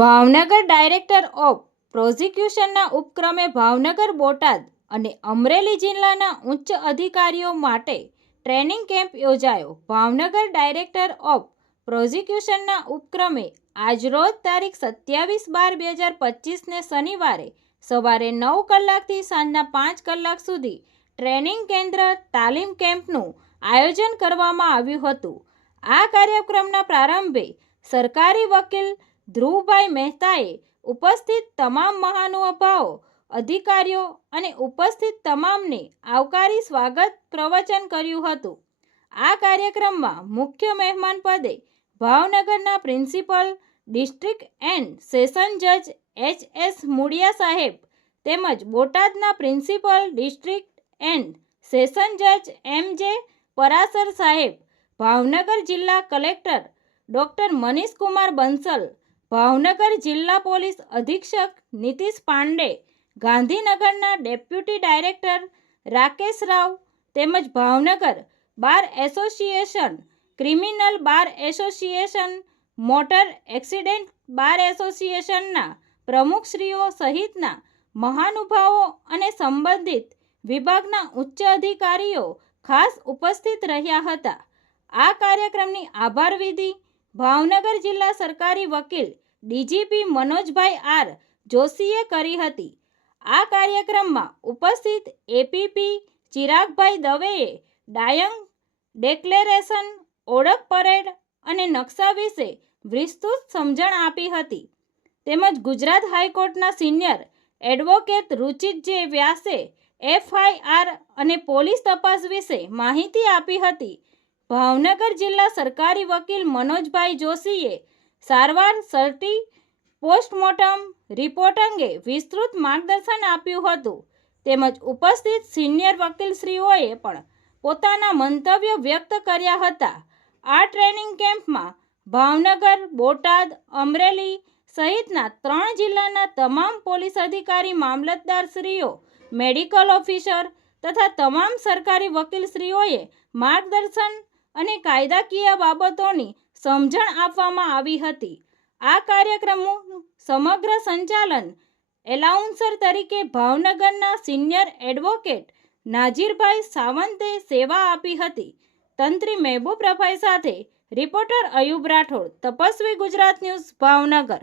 Bhavnagar director of પ્રોઝિક્યુશનના ઉપક્રમે ભાવનગર બોટાદ અને અમરેલી જિલ્લાના ઉચ્ચ અધિકારીઓ માટે ટ્રેનિંગ કેમ્પ યોજાયો. ભાવનગર ડાયરેક્ટર ઓફ પ્રોઝિક્યુશનના ઉપક્રમે આજરોજ તારીખ સત્યાવીસ બાર બે હજાર પચીસને શનિવારે સવારે નવ કલાકથી સાંજના પાંચ કલાક સુધી ટ્રેનિંગ કેન્દ્ર તાલીમ કેમ્પનું આયોજન કરવામાં આવ્યું હતું. આ કાર્યક્રમના પ્રારંભે સરકારી વકીલ ધ્રુવભાઈ મહેતાએ ઉપસ્થિત તમામ મહાનુભાવો, અધિકારીઓ અને ઉપસ્થિત તમામને આવકારી સ્વાગત પ્રવચન કર્યું હતું. આ કાર્યક્રમમાં મુખ્ય મહેમાન પદે ભાવનગરના પ્રિન્સિપલ, ડિસ્ટ્રિક્ટ એન્ડ સેશન જજ એચ એસ મુડિયા સાહેબ તેમજ બોટાદના પ્રિન્સિપલ, ડિસ્ટ્રિક્ટ એન્ડ સેશન જજ એમ જે પરાસર સાહેબ, ભાવનગર જિલ્લા કલેક્ટર ડૉક્ટર મનીષકુમાર બંસલ ભાવનગર જિલ્લા પોલીસ અધિક્ષક નીતિશ પાંડે, ગાંધીનગરના ડેપ્યુટી ડાયરેક્ટર રાકેશ રાવ તેમજ Bhavnagar bar association, criminal bar association, motor accident bar એસોસિએશનના પ્રમુખશ્રીઓ સહિતના મહાનુભાવો અને સંબંધિત વિભાગના ઉચ્ચ અધિકારીઓ ખાસ ઉપસ્થિત રહ્યા હતા. આ કાર્યક્રમની આભાર વિધિ ભાવનગર જિલ્લા સરકારી વકીલ ડીજીપી મનોજભાઈ આર જોશીએ કરી હતી. આ કાર્યક્રમમાં ઉપસ્થિત એપીપી ચિરાગભાઈ દવેએ ડાયંગ ડેક્લેરેશન, ઓળખ પરેડ અને નકશા વિશે વિસ્તૃત સમજણ આપી હતી. તેમજ ગુજરાત હાઈકોર્ટના સિનિયર એડવોકેટ રુચિત જે વ્યાસે એફઆઈઆર અને પોલીસ તપાસ વિશે માહિતી આપી હતી. ભાવનગર જિલ્લા સરકારી વકીલ મનોજભાઈ જોશીએ સારવાર સર્ટી પોસ્ટમોર્ટમ રિપોર્ટ અંગે વિસ્તૃત માર્ગદર્શન આપ્યું હતું. તેમજ ઉપસ્થિત સિનિયર વકીલશ્રીઓએ પણ પોતાના મંતવ્યો વ્યક્ત કર્યા હતા. આ ટ્રેનિંગ કેમ્પમાં ભાવનગર, બોટાદ, અમરેલી સહિતના ત્રણ જિલ્લાના તમામ પોલીસ અધિકારી મામલતદારશ્રીઓ મેડિકલ ઓફિસર તથા તમામ સરકારી વકીલશ્રીઓએ માર્ગદર્શન અને કાયદાકીય બાબતોની સમજણ આપવામાં આવી હતી. આ કાર્યક્રમનું સમગ્ર સંચાલન એલાઉન્સર તરીકે ભાવનગરના સિનિયર એડવોકેટ નાજીરભાઈ સાવંતે સેવા આપી હતી. તંત્રી મહેબૂબ રફાઈ સાથે રિપોર્ટર અયુબ રાઠોડ, તપસ્વી ગુજરાત ન્યૂઝ, ભાવનગર.